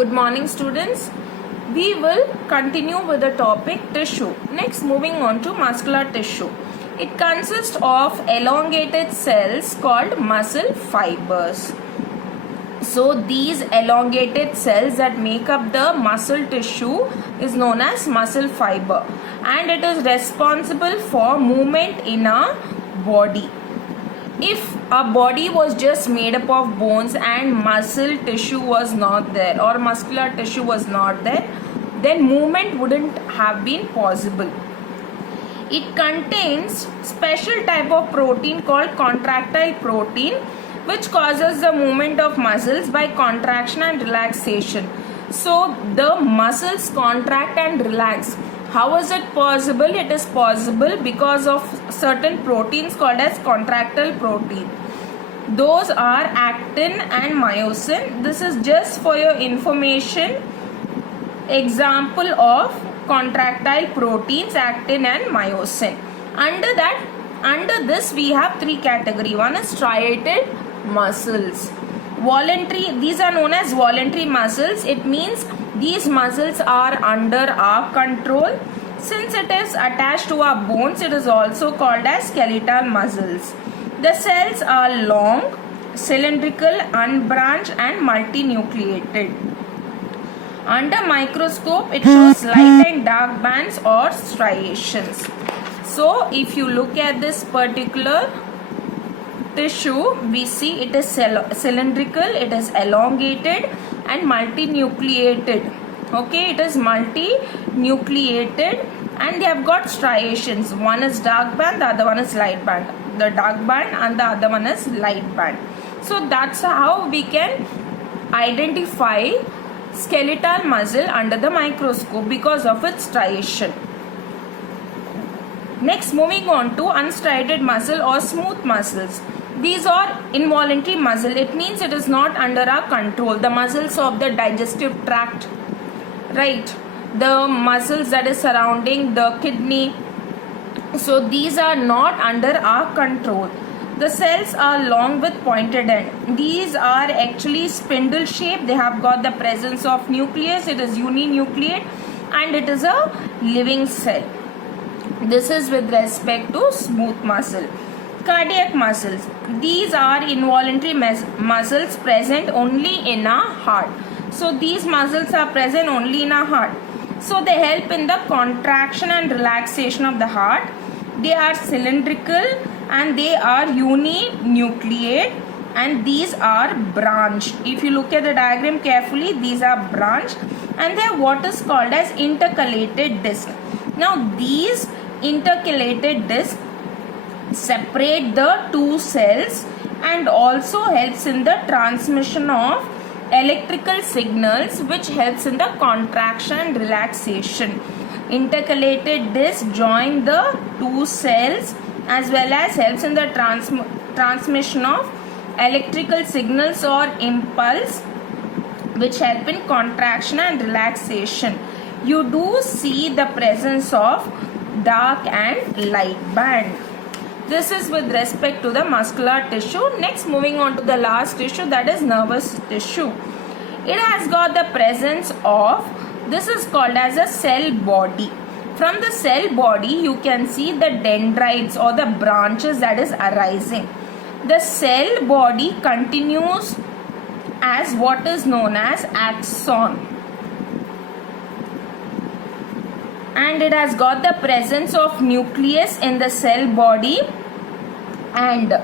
Good morning, students. We will continue with the topic tissue. Next, moving on to muscular tissue. It consists of elongated cells called muscle fibers. So these elongated cells that make up the muscle tissue is known as muscle fiber, and it is responsible for movement in a body. If a body was just made up of bones and muscle tissue was not there or muscular tissue was not there, then movement wouldn't have been possible. It contains special type of protein called contractile protein, which causes the movement of muscles by contraction and relaxation. So the muscles contract and relax. How is it possible? It is possible because of certain proteins called as contractile protein. Those are actin and myosin. This is just for your information. Example of contractile proteins, actin and myosin. Under this we have three categories. One is striated muscles. These are known as voluntary muscles. It means these muscles are under our control. Since it is attached to our bones, it is also called as skeletal muscles. The cells are long, cylindrical, unbranched and multinucleated. Under microscope, it shows light and dark bands or striations. So if you look at this particular tissue, we see it is cylindrical, it is elongated and multinucleated. Okay, it is multinucleated and they have got striations. One is dark band, the other one is light band. The dark band and the other one is light band. So that's how we can identify skeletal muscle under the microscope because of its striation. Next, moving on to unstriated muscle or smooth muscles. These are involuntary muscle. It means it is not under our control. The muscles of the digestive tract, right? The muscles that is surrounding the kidney. So these are not under our control. The cells are long with pointed end. These are actually spindle shaped. They have got the presence of nucleus. It is uninucleate and it is a living cell. This is with respect to smooth muscle. Cardiac muscles. These are involuntary muscles present only in our heart. So these muscles are present only in our heart. So they help in the contraction and relaxation of the heart. They are cylindrical and they are uninucleate and these are branched. If you look at the diagram carefully, these are branched and they are what is called as intercalated disc. Now these intercalated disc separate the two cells and also helps in the transmission of electrical signals, which helps in the contraction and relaxation. Intercalated disc join the two cells as well as helps in the transmission of electrical signals or impulse, which help in contraction and relaxation. You do see the presence of dark and light band. This is with respect to the muscular tissue. Next, moving on to the last tissue, that is nervous tissue. It has got the presence of, this is called as a cell body. From the cell body, you can see the dendrites or the branches that is arising. The cell body continues as what is known as axon. And it has got the presence of nucleus in the cell body, and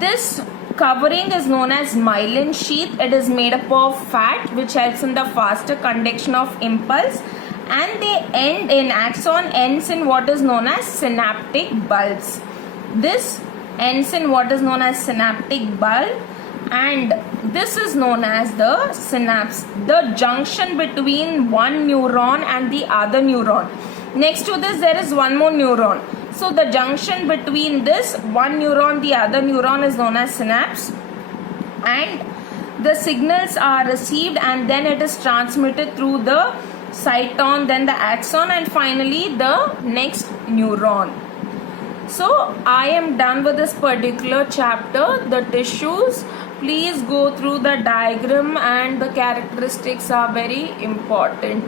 this covering is known as myelin sheath. It is made up of fat which helps in the faster conduction of impulse, and they end in axon ends in what is known as synaptic bulbs. This ends in what is known as synaptic bulb, and this is known as the synapse, the junction between one neuron and the other neuron. Next to this there is one more neuron. So the junction between this one neuron, the other neuron is known as synapse, and the signals are received and then it is transmitted through the cyton, then the axon, and finally the next neuron. So I am done with this particular chapter, the tissues. Please go through the diagram, and the characteristics are very important.